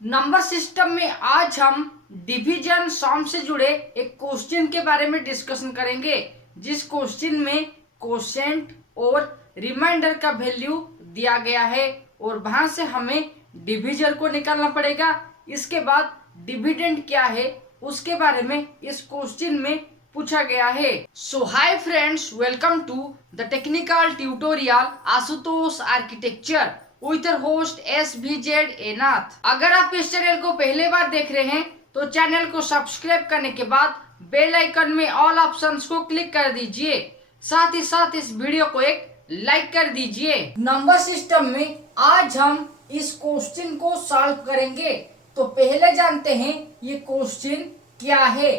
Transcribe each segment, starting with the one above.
Number system में आज हम डिवीजन सम से जुड़े एक क्वेश्चन के बारे में डिस्कशन करेंगे, जिस क्वेश्चन में कोशेंट और रिमाइंडर का वैल्यू दिया गया है और वहां से हमें डिविजर को निकालना पड़ेगा। इसके बाद डिविडेंड क्या है उसके बारे में इस क्वेश्चन में पूछा गया है। So hi friends, welcome to the technical tutorial Ashutosh architecture with host SVZ Nath. अगर आप इस चैनल को पहले बार देख रहे हैं तो चैनल को सब्सक्राइब करने के बाद बेल आइकन में ऑल ऑप्शंस को क्लिक कर दीजिए। साथ ही साथ इस वीडियो को एक लाइक कर दीजिए। नंबर सिस्टम में आज हम इस क्वेश्चन को सॉल्व करेंगे। तो पहले जानते हैं ये क्वेश्चन क्या है।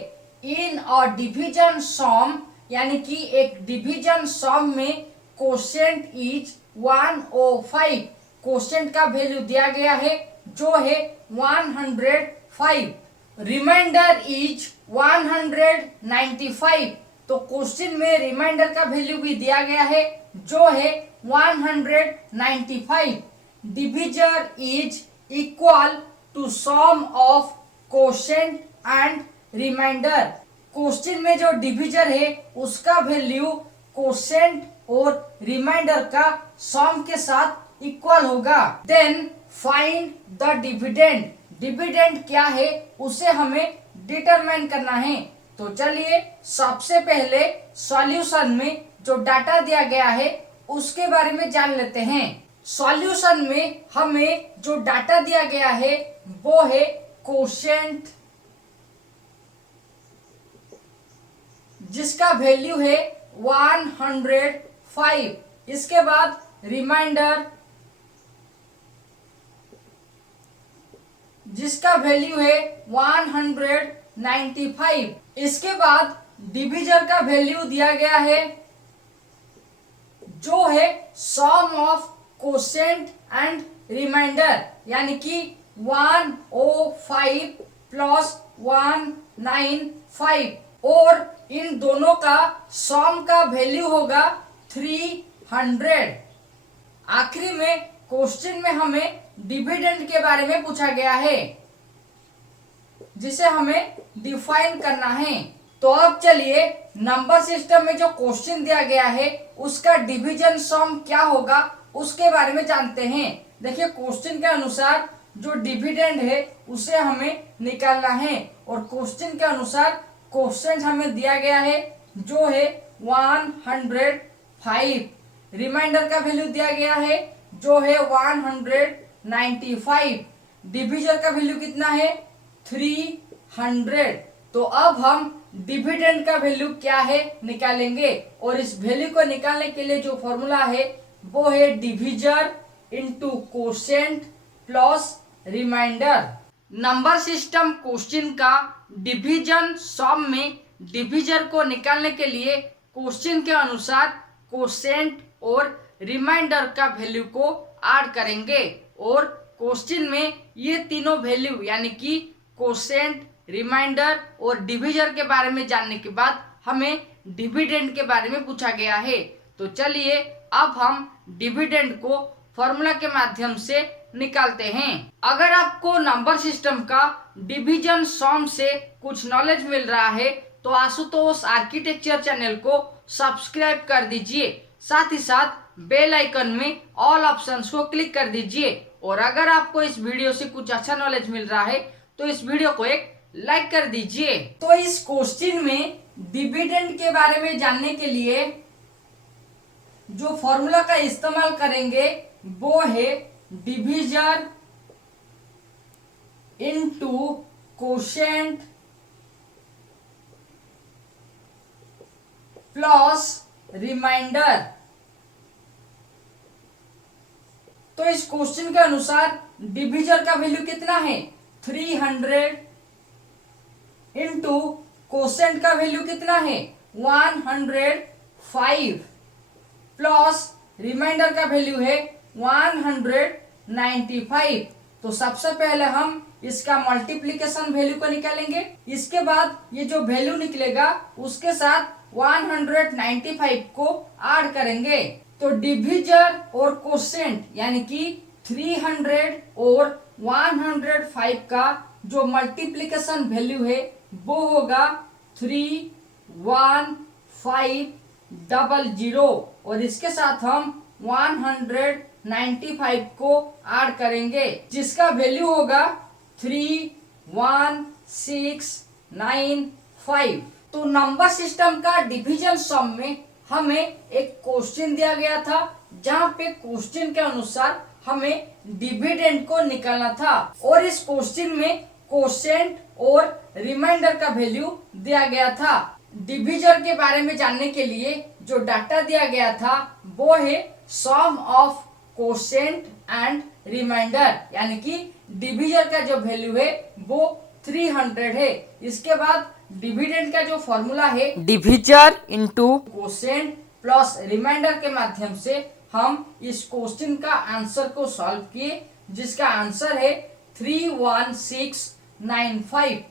इन अ डिवीजन सम, यानी कि एक डिवीजन सम में कोशेंट इज 105। कोशेंट का वैल्यू दिया गया है जो है 105। Remainder is 195। तो क्वेश्चन में रिमाइंडर का वैल्यू भी दिया गया है जो है 195। Divisor is equal to sum of quotient and remainder. Question में जो डिविजर है उसका वैल्यू कोशेंट और रिमाइंडर का सम के साथ इक्वल होगा। Then find the dividend. Dividend क्या है उसे हमें डिटरमाइन करना है। तो चलिए सबसे पहले सॉल्यूशन में जो डाटा दिया गया है उसके बारे में जान लेते हैं। सॉल्यूशन में हमें जो डाटा दिया गया है वो है कोशेंट, जिसका वैल्यू है 105। इसके बाद रिमाइंडर, जिसका वैल्यू है 195। इसके बाद डिविजर का वैल्यू दिया गया है जो है सम ऑफ कोशेंट एंड रिमाइंडर, यानी कि 105 प्लस 195, और इन दोनों का सम का वैल्यू होगा 300। आखिरी में क्वेश्चन में हमें डिविडेंड के बारे में पूछा गया है जिसे हमें डिफाइन करना है। तो अब चलिए नंबर सिस्टम में जो क्वेश्चन दिया गया है उसका डिवीजन सम क्या होगा उसके बारे में जानते हैं। देखिए क्वेश्चन के अनुसार जो डिविडेंड है उसे हमें निकालना है और क्वेश्चन के अनुसार क्वेश्चन हमें दिया गया है जो है 105। रिमाइंडर का वैल्यू दिया गया है जो है 195। डिविजर का वैल्यू कितना है 300। तो अब हम डिविडेंड का वैल्यू क्या है निकालेंगे, और इस वैल्यू को निकालने के लिए जो फॉर्मूला है वो है divisor into quotient plus remainder. Number system question का डिवीजन सम में डिविजर को निकालने के लिए क्वेश्चन के अनुसार कोशेंट और रिमाइंडर का वैल्यू को ऐड करेंगे, और क्वेश्चन में ये तीनों वैल्यू यानी कि कोशेंट, रिमाइंडर और डिविजर के बारे में जानने के बाद हमें डिविडेंड के बारे में पूछा गया है। तो चलिए अब हम डिविडेंड को फॉर्मूला के माध्यम से निकालते हैं। अगर आपको नंबर सिस्टम का डिवीजन सम से कुछ नॉलेज मिल रहा है तो आशुतोष आर्किटेक्चर चैनल को सब्सक्राइब कर दीजिए। साथ ही साथ बेल आइकन में ऑल ऑप्शंस को क्लिक कर दीजिए, और अगर आपको इस वीडियो से कुछ अच्छा नॉलेज मिल रहा है तो इस वीडियो को एक लाइक कर दीजिए। तो इस क्वेश्चन में डिविडेंड के बारे में जानने के लिए जो फॉर्मूला का इस्तेमाल करेंगे वो है divisor into quotient plus remainder. तो इस क्वेश्चन के अनुसार डिविजर का वैल्यू कितना है 300 इनटू कोशेंट का वैल्यू कितना है 105 प्लस रिमाइंडर का वैल्यू है 195। तो सबसे पहले हम इसका मल्टीप्लिकेशन वैल्यू को निकालेंगे। इसके बाद ये जो वैल्यू निकलेगा उसके साथ 195 को ऐड करेंगे। तो डिविजर और कोशेंट यानी कि 300 और 105 का जो मल्टीप्लिकेशन वैल्यू है वो होगा 31500 और इसके साथ हम 195 को ऐड करेंगे जिसका वैल्यू होगा 31695। तो नंबर सिस्टम का डिवीजन सम में हमें एक क्वेश्चन दिया गया था जहाँ पे क्वेश्चन के अनुसार हमें डिविडेंड को निकालना था और इस क्वेश्चन में कोसेंट और रिमाइंडर का वैल्यू दिया गया था। डिविजन के बारे में जानने के लिए जो डाटा दिया गया था वो है सम ऑफ कोसेंट एंड रिमाइंडर, यानी कि डिविजन का जो वैल्यू है वो 300 है। इसके बाद डिविडेंड का जो फॉर्मूला है divisor into quotient plus remainder के माध्यम से हम इस क्वेश्चन का आंसर को सॉल्व किए जिसका आंसर है 31695।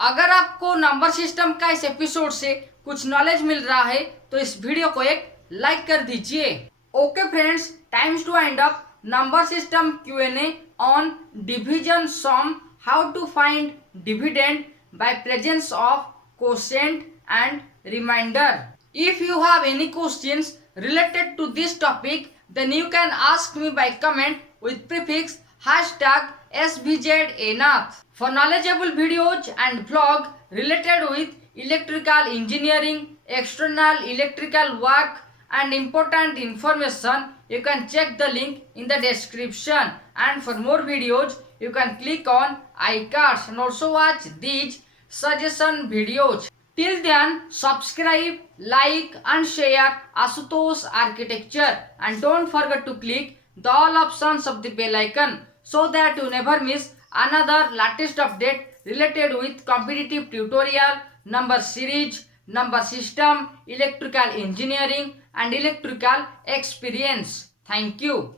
अगर आपको नंबर सिस्टम का इस एपिसोड से कुछ नॉलेज मिल रहा है तो इस वीडियो को एक लाइक कर दीजिए। Okay friends, times to end up number system Q&A on division sum, how to find dividend by presence of quotient and remainder. If you have any questions related to this topic, then you can ask me by comment with prefix #SVZANath. For knowledgeable videos and vlog related with electrical engineering, external electrical work and important information, you can check the link in the description. And for more videos, you can click on iCards and also watch these suggestion videos. Till then, subscribe, like and share Asutosh Architecture and don't forget to click the all options of the bell icon so that you never miss another latest update related with competitive tutorial, number series, number system, electrical engineering and electrical experience. Thank you.